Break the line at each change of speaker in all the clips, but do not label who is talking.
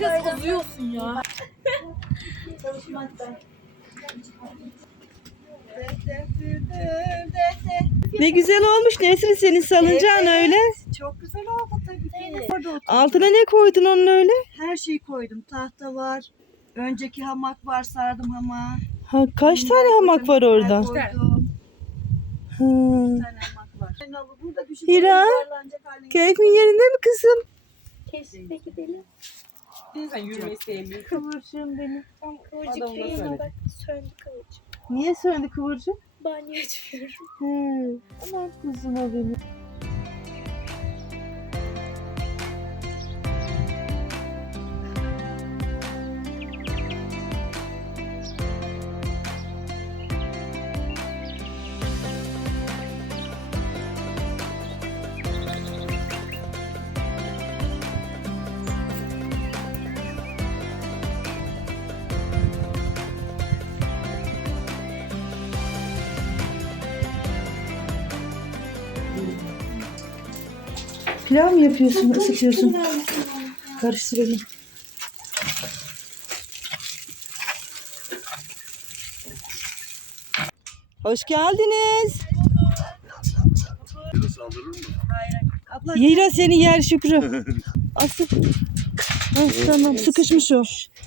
Kız uzuyorsun ya.
Ne güzel olmuş Nesrin senin salıncağın öyle.
Çok güzel oldu tabii ki. Otur-
Altına ne koydun onun öyle?
Her şeyi koydum. Tahta var. Önceki hamak var. Sardım hamağı.
Ha, kaç tane hamak var orada? Ha.
Tane hamak var. Burada düşecek,
Hira, Keyfin yerinde mi kızım?
Keşke gidelim.
Sen yürümeyi sevmiyorsun.
Kıvırcığım benim.
Kıvırcık
Adamına
değil
söyle.
bak söndü kıvırcık.
Niye söndü kıvırcık?
Banyo açıyorum.
He. Aman kızım o benim. Pilav mı yapıyorsun, ısıtıyorsun? Karıştıralım. Hoş geldiniz.
Abla
Yira seni yer Şükrü. Asıl. Ha, tamam sıkışmış o.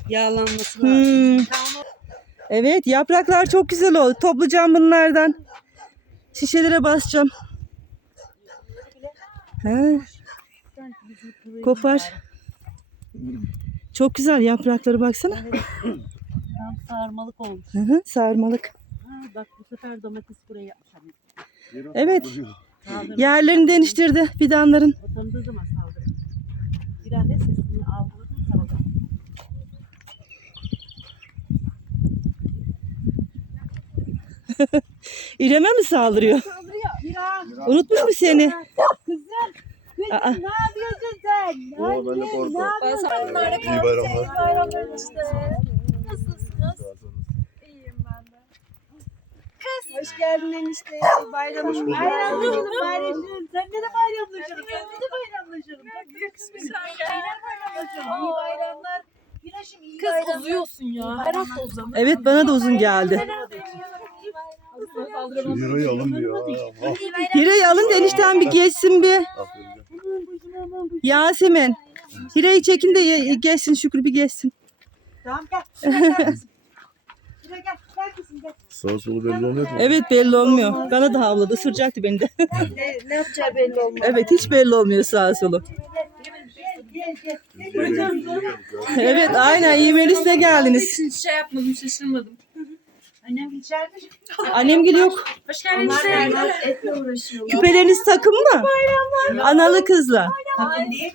yağlanması
Hmm. Evet yapraklar çok güzel oldu. Toplayacağım bunlardan. Şişelere basacağım. He. Kopar. Çok güzel yaprakları baksana.
Tam sarmalık olmuş.
Hı hı, sarmalık.
Ha, bak bu sefer domates buraya yapmışlar.
Evet.
Saldırı.
Yerlerini değiştirdi fidanların.
Utandığı zaman saldırı. Bir an ne sesini algıladım saldırı.
İrem'e mi saldırıyor? Unutmuş mu seni? Aa,
Ne yapıyorsun sen?
Oo, ben de korktum.
Ben sana
İyi bayramlar.
bayramlar işte. Nasılsınız? İyiyim ben de.
Hoş geldin enişte. Bayramın
bulduk.
bayramlaşalım.
Bayramlaşalım. Sen de bayramlaşalım. Ben de bayramlaşalım.
bayramlaşalım.
İyi bayramlar. Güneşim iyi
Kız
bayramlar.
uzuyorsun ya. Her hafta uzamış.
evet bana da uzun geldi.
Euro'yu alın diyor. Ah,
Hira'yı alın da enişten bir geçsin bir.
aferin.
Yasemin. Hira'yı çekin de ye- geçsin Şükrü bir geçsin.
Tamam gel. Şuraya gel kızım. Şuraya gel. Gel kızım gel.
Sağ solu belli olmuyor mu?
Evet belli olmuyor. Bana da havladı. Isıracaktı beni de.
Ne, ne yapacağı belli olmaz.
evet hiç belli olmuyor sağa solu.
Gel gel.
Evet aynen iyi Melis'le geldiniz.
Hiç şey yapmadım şaşırmadım.
Annem içeride.
Annem gül yok.
Hoş geldiniz.
Onlar etle uğraşıyorlar.
Küpeleriniz takım mı? Analı kızla.
Takım değil.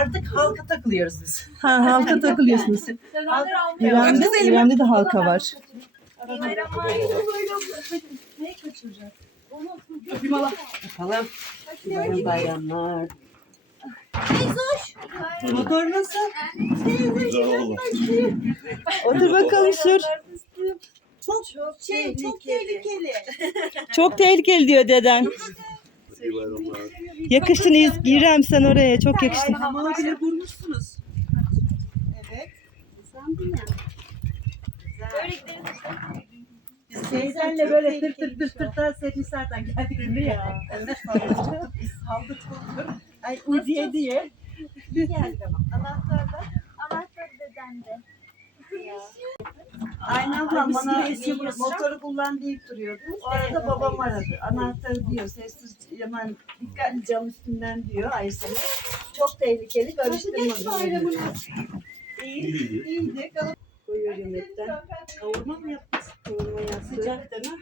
Artık halka takılıyoruz biz.
Ha, halka takılıyorsunuz. İrem'de, İrem'de de halka var.
Neyi kaçıracak?
Bakalım. Bayram bayramlar.
Motor nasıl?
Güzel oldu.
Otur bakalım sür.
Çok çok şey, çok tehlikeli.
Çok tehlikeli diyor deden. Yakıştın İz- İrem sen oraya. Çok yakıştın.
Hamağı bile vurmuşsunuz. Evet. Biz teyzenle böyle tır tır tır tır tır Sefisar'dan geldik değil mi ya? Biz saldık olduk. Ay Uziye diye. Bir geldik ama. Anahtar da.
Anahtar dedemde.
Ablam bana motoru kullan deyip duruyordu. O arada babam aradı. Anahtarı diyor. Sessiz hemen dikkatli cam üstünden diyor Aysel'e. Çok tehlikeli. Karıştırma. İyi. İyiydi. Koyuyor yemekten.
Kavurma mı yaptın?
Kavurma yaptı.
Sıcak değil mi?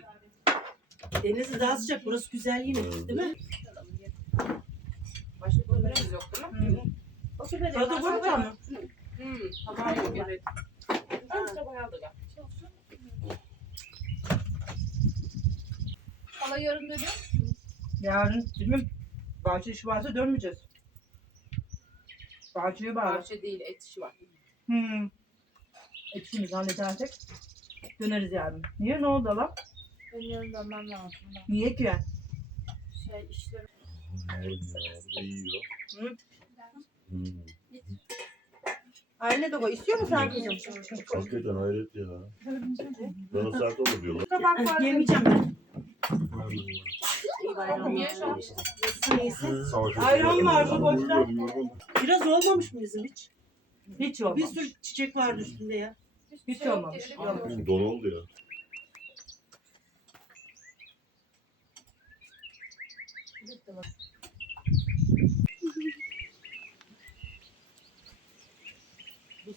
Denizi daha sıcak. Burası güzel yine değil mi? Başka problemimiz yok değil mi? Tadı burada mı? Hmm. Tamam. Evet.
Hala yarın dönüyor.
Yarın değil Bahçe işi varsa dönmeyeceğiz. Bahçeye bağlı.
Parça değil et işi var.
Hmm. Ekşimizi halledersek döneriz yarın. Niye ne oldu lan?
Benim yarın dönmem lazım. da.
Niye ki?
Şey işlerim.
Ne oldu ya? Bu da iyi ya.
Hı?
Hmm.
Aile de koy. İstiyor musun sen kızım?
Hakikaten hayret ya. Bana saat olur diyorlar.
Var.
Yemeyeceğim ben.
Ayran var bu boşta.
Biraz olmamış mı bizim hiç?
Hiç
Bir
olmamış.
sürü çiçek vardı üstünde ya.
Hiç olmamış.
Don oldu ya.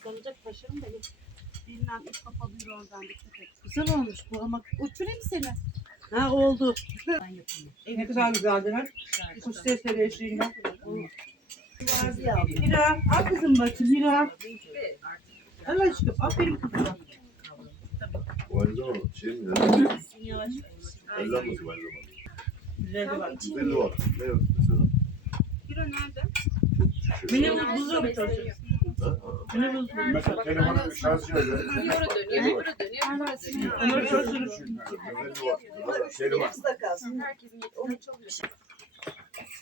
Salıncak taşırım da hiç. Bilmem ip kapalıyor oradan dikkat et. Güzel olmuş bu ama uçurayım seni. Ha oldu.
Ne kadar güzel değil mi? Kuş sesleri eşliğinde. Hira, al kızım bakayım Hira. Allah aşkına, aferin kızım.
Zamanda şey mi ya? Aynı zamanda.
Güzel var.
Belli var. Ne yok mesela?
Hiro nerede?
Benim buzdolabı çalışıyor.
Mesela telefonun şarjıyla
Yoru dönüyor, yoru dönüyor.
Çalıştırır.
Şey var.
Hepsi de kalsın.
Herkesin yeteneği çok bir şey.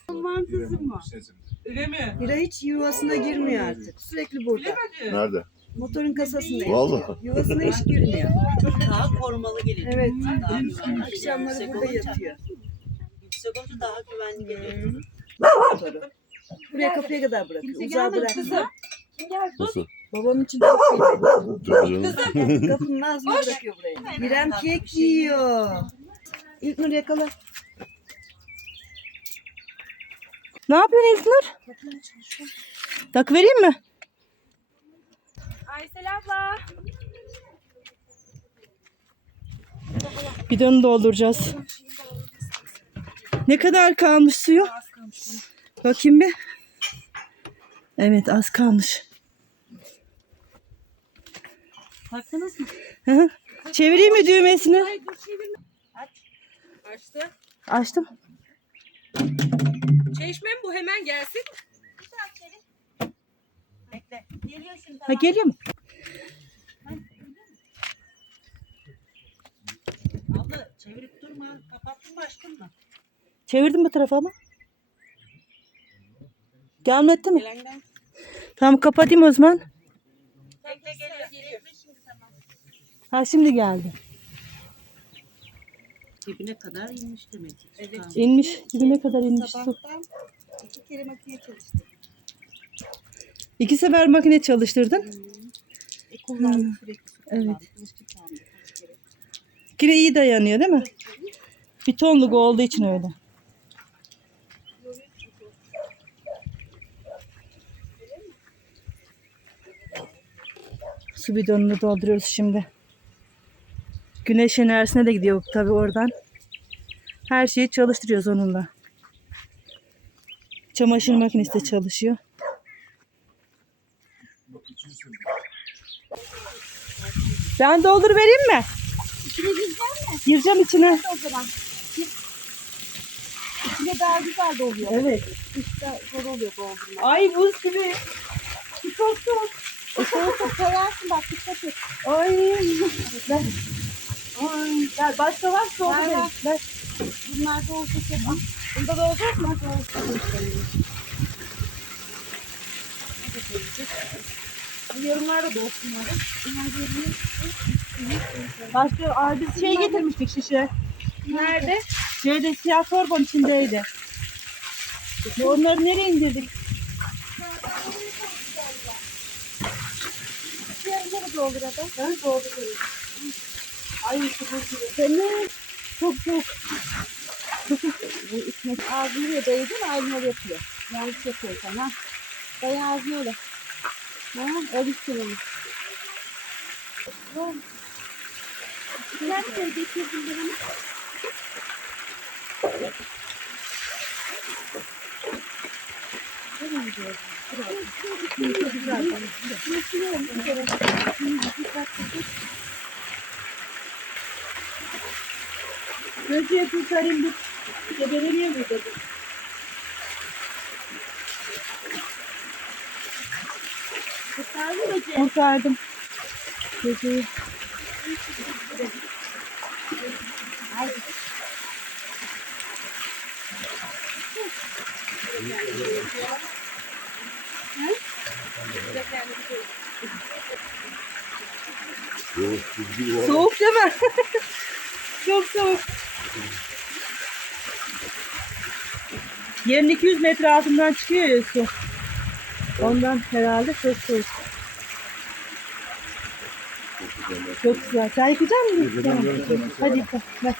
Aman kızım var.
Öyle mi?
Hira hiç yuvasına girmiyor artık. Sürekli burada.
Nerede?
Motorun kasasında.
Vallahi.
Yuvasına hiç girmiyor.
Daha korumalı gelir.
Evet.
Daha güvenli.
Akşamları burada yatıyor.
Yüksek olunca daha güvenli gelir.
Motoru. Buraya kapıya kadar bırakıyor. Uzağa bırakmıyor.
Nasıl?
Babam için çok.
Tabii canım.
Kapının ağzına bırakıyor buraya. İrem kek yiyor. İlknur yakala.
Ne yapıyorsun İlknur? Tak vereyim mi?
Aysel abla.
Bidonu dolduracağız. Ne kadar kalmış suyu? Bakayım bir. Evet az kalmış.
Baktınız mı?
Çevireyim mi düğmesini?
Açtı.
Açtım.
Çeşme mi bu hemen gelsin.
Ha geliyor mu?
Abla çevirip durma. Kapattın mı açtın mı?
Çevirdim bu tarafa ama. Devam etti mi?
Gelenden.
Tamam kapatayım o zaman.
Bekle geliyor.
Ha şimdi geldi.
Dibine kadar inmiş demek ki. Evet.
İnmiş. Dibine kadar inmiş su.
Sabahtan iki kere makineye çalıştım.
İki sefer makine çalıştırdın.
E, kullandım sürekli. su
Evet.
kullandım.
Yine iyi dayanıyor değil mi? Bir tonluk olduğu için öyle. Su bidonunu dolduruyoruz şimdi. Güneş enerjisine de gidiyor tabii oradan. Her şeyi çalıştırıyoruz onunla. Çamaşır makinesi de çalışıyor. Ben doldur vereyim mi? Gireceğim içine.
O zaman. İçine daha güzel de oluyor.
Evet.
İşte zor oluyor doldurmak.
Ay buz gibi. Çok soğuk.
O soğukta koyarsın bak dikkat et.
Ay. Ver. Ay. Ver başka var soğuk
Ver,
verin.
ver.
Ver.
Bunlar da olacak hep. Ah, Bunda da olacak mı? Bu yarımlarda da olsun.
Başka ay biz şey getirmiştik şişe.
Nerede?
Şeyde siyah torbanın içindeydi. Onları nereye indirdik?
Yarımları doldur hadi.
Ben doldurdum. Ay. Seni çok soğuk.
Bu içine ağzıyla değdin aynı yapıyor. Yanlış yapıyor sana. Dayı ağzını öyle. Ha, öyle istiyorum. Nerede getirdin beni?
Önce kurtarayım bir. Gebeleniyor burada.
Kurtardın mı?
Kurtardım. Çocuğu.
Çizgi var.
Soğuk değil mi? Çok soğuk. Yerin 200 metre altından çıkıyor ya su. Ondan herhalde çok soğuk. Çok güzel. Sen yıkayacak mısın? Tamam. Hadi yıka. Hadi,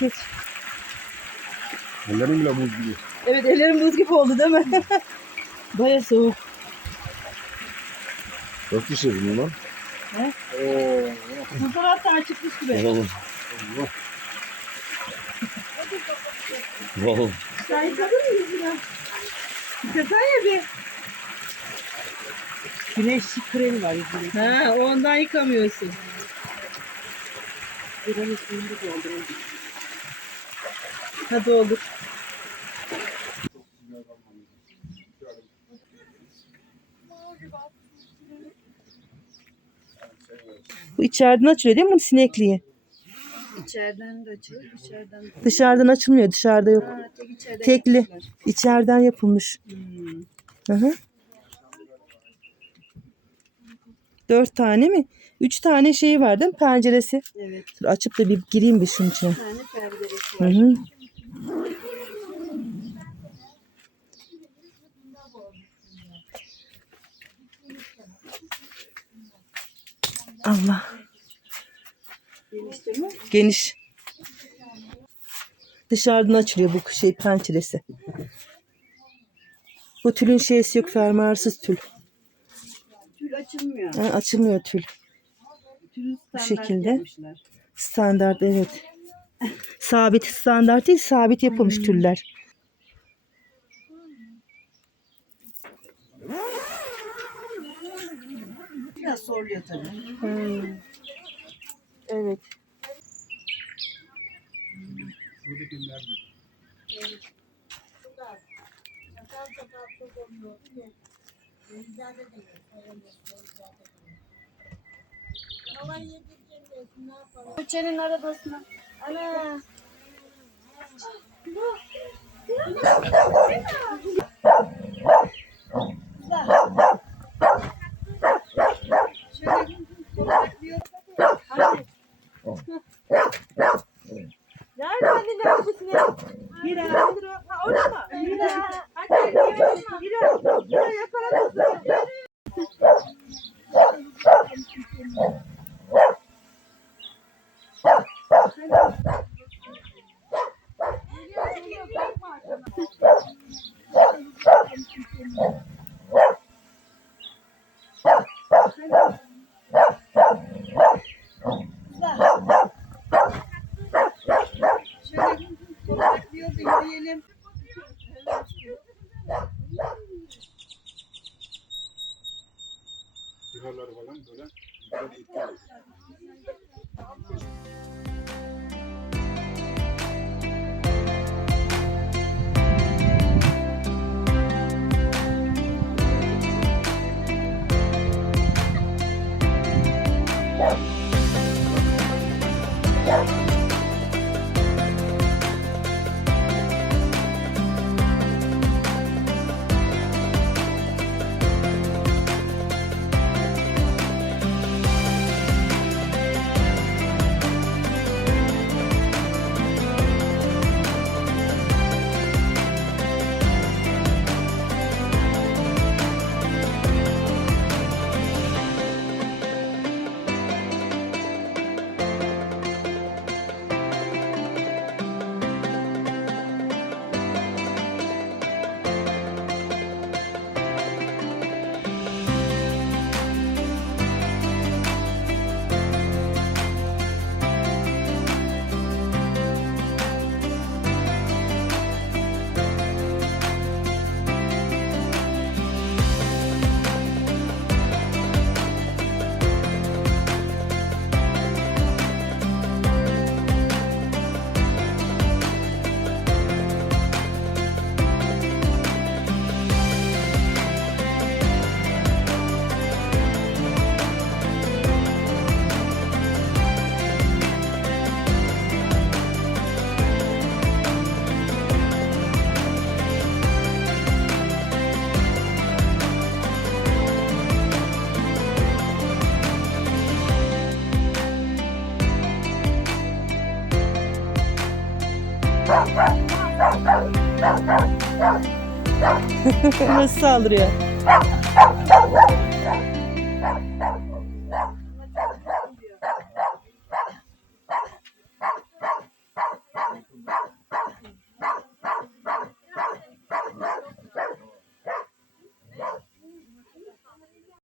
Geç.
Ellerim bile buz gibi.
Evet ellerim buz gibi oldu değil mi? Baya soğuk.
Nasıl işledin lan?
Buzlar hatta çıkmış gibi.
Bakalım. Bakalım.
Sen yıkadın mı yüzünü? Yıkasan ya bir.
Güneşlik kremi var yüzünde.
Ha, ondan yıkamıyorsun.
Buranın suyunu da dolduralım.
Hadi olur. Bu içeriden açılıyor değil mi bu sinekliği?
İçeriden de açılır, dışarıdan da.
Dışarıdan açılmıyor. Dışarıda yok.
Ha, tek içeriden
Tekli.
yapmışlar.
İçeriden yapılmış. Hı hı. Dört tane mi? Üç tane şeyi var değil mi? Penceresi.
Evet.
Dur açıp da bir gireyim bir şunun içine.
Bir tane perdelesi
Hı
var.
hı. Allah. Geniş. Dışarıdan açılıyor bu şey penceresi. Bu tülün şeysi yok fermuarsız tül.
Tül açılmıyor.
Ha, açılmıyor tül.
Tülü standart
şekilde.
yapmışlar.
Standart evet. Sabit standart değil sabit yapılmış tüller.
Biraz zorluyor tabii.
Evet.
Tuğçe'nin arabasına. Ana.
Nerede
Okay.
Nasıl saldırıyor?